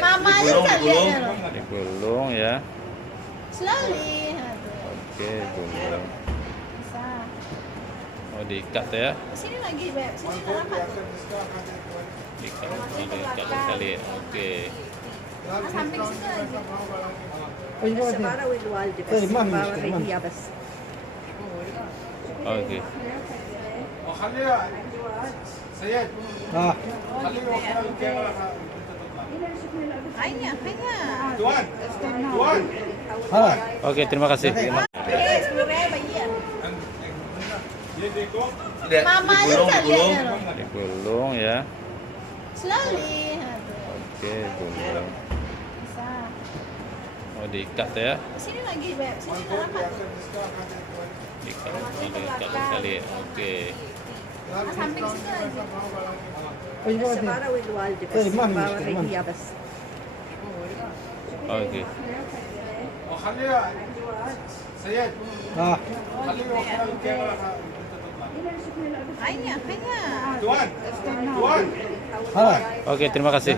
Mama aja Digulung ya. slowly. Oke, gulung. Bisa. Oh, diikat ya. Sini lagi, Beb. Sini kenapa? Diikat, diikat sekali. Oke. Samping situ aja. السفارة والوالدة بس طيب، ما في بابا مشكلة، ما هي بس Oke. خليها سيد اه خلينا وصلنا الكاميرا Hanya. دوان دوان خلاص Oke, terima kasih. Oke, 10.000 bagian. يديكم Mama aja Digulung ya. slowly. Oke, gulung. Bisa. Oh, diikat ya. Sini lagi, Beb. Sini kenapa? Diikat, diikat sekali. Oke. Samping situ aja. السفارة والوالدة بس طيب، ما في بابا مشكلة، ما في هي بس Oke. خليها سيد اه خلينا وصلنا الكاميرا Hanya. دوان دوان خلاص Oke, terima kasih.